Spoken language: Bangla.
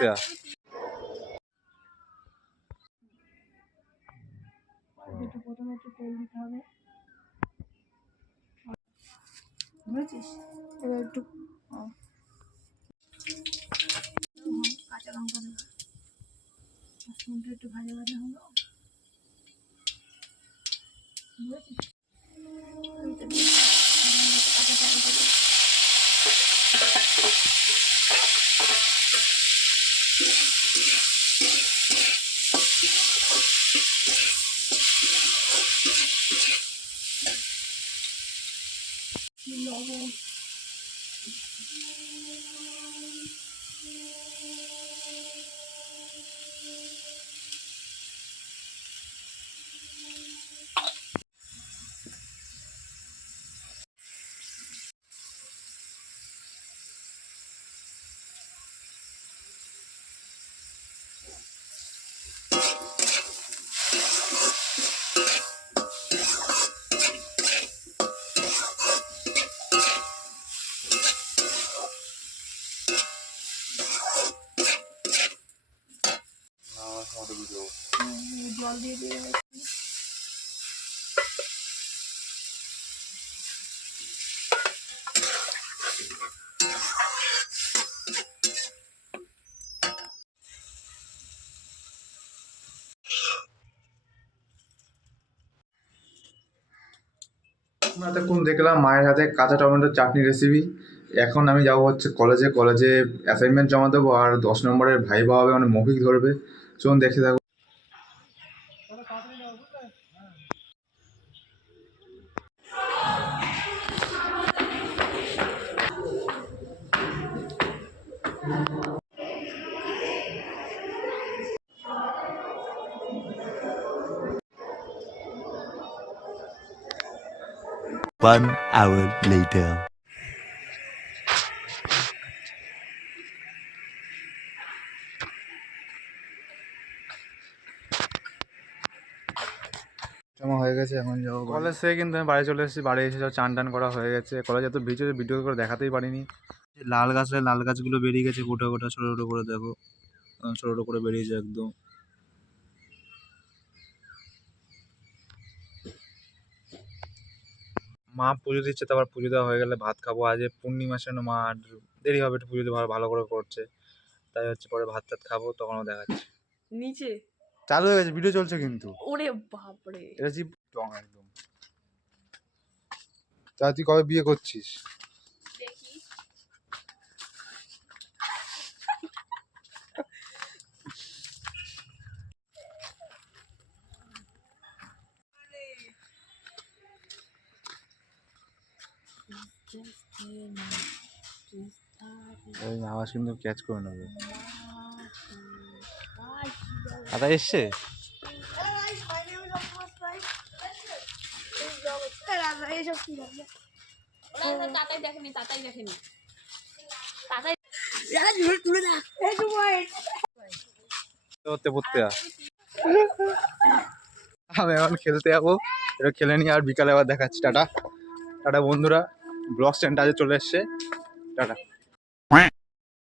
পড়তে প্রথমে একটু তেল দিতে হবে, বুঝেছিস? এবার একটু কাঁচা লঙ্কা দেবো, রসুনটা একটু ভাজা ভাজা হলো, বুঝেছিস? লবণ জল দিয়ে দিয়ে এতক্ষণ দেখলাম মায়ের হাতে কাঁচা টমেটোর চাটনি রেসিপি। এখন আমি যাবো হচ্ছে কলেজে অ্যাসাইনমেন্ট জমা দেবো, আর 10 নম্বরের ভাইবা হবে, মানে মৌখিক ধরবে। চলুন দেখতে থাকো। One hour later. জমা হয়ে গেছে, এখন যাবো কলেজ থেকে। কিন্তু আমি বাড়ি চলে এসেছি, বাড়ি এসে সব চান টান করা হয়ে গেছে। কলেজে এত ভিডিও করে দেখাতেই পারিনি। লাল গাছগুলো বেরিয়ে গেছে, গোটা গোটা ছোটো ছোটো করে, দেখো ছোটো ছোটো করে বেরিয়েছে একদম। মা পুজো দিচ্ছে, তারপর পুজো দেওয়া হয়ে গেলে ভাত খাবো। আজ পূর্ণিমার জন্য মা আর দেরি হবে, একটু পুজো ভালো করে করছে, তাই হচ্ছে পরে ভাত টাত খাবো, তখনও দেখাচ্ছে। নিচে চালু হয়ে গেছে, ভিডিও চলছে কিন্তু। ওরে বাপরে, এটা জিপ টং একদম। তা তুই কবে বিয়ে করছিস? দেখি ওই আওয়াজ কিন্তু ক্যাচ করে নেবে। দাদা এসছে? আমি এখন খেলতে যাবো, এটা খেলে নিয়ে আর বিকালে আবার দেখাচ্ছি। টাটা টাটা বন্ধুরা, ব্লগ স্ট্যান্ড আজ চলে এসছে। টাটা।